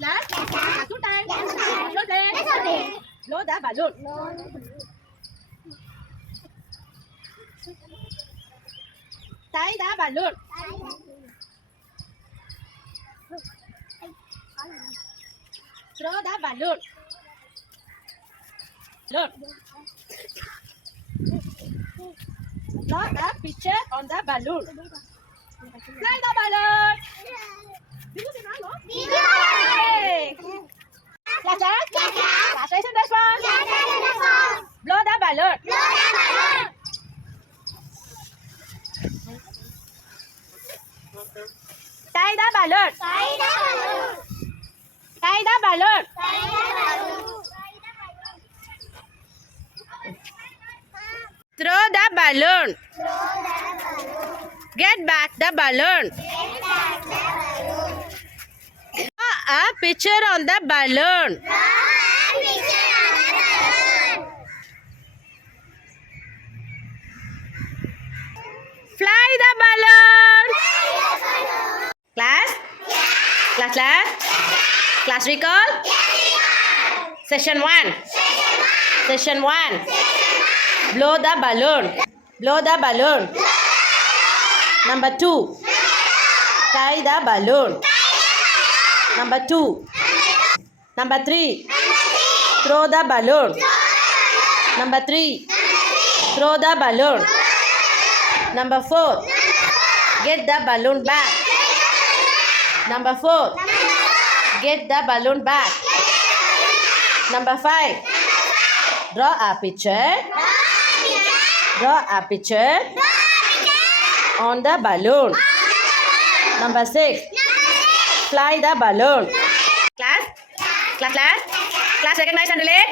Class. Classroom time. Classroom play. Blow the balloon. Tie the balloon. Throw the balloon. Look. Draw a picture on the balloon. Fly the balloon. Yay! Class. Class ration response. Blow the balloon. Tie the balloon. Tie the balloon. Throw the balloon. Get back the balloon. Draw a picture on the balloon. Fly the balloon. Class? Class recall? Session 1. Session 1. Blow the balloon. Blow the balloon. Number 2. Tie the balloon. Number 2. Number 3. Throw the balloon. Number 3. Throw the balloon. Number 4. Get the balloon back. Number 4. Get the balloon back. Number 5. Draw a picture. Draw a picture on the balloon. Number 6. Fly the balloon. Class, recognize and relate.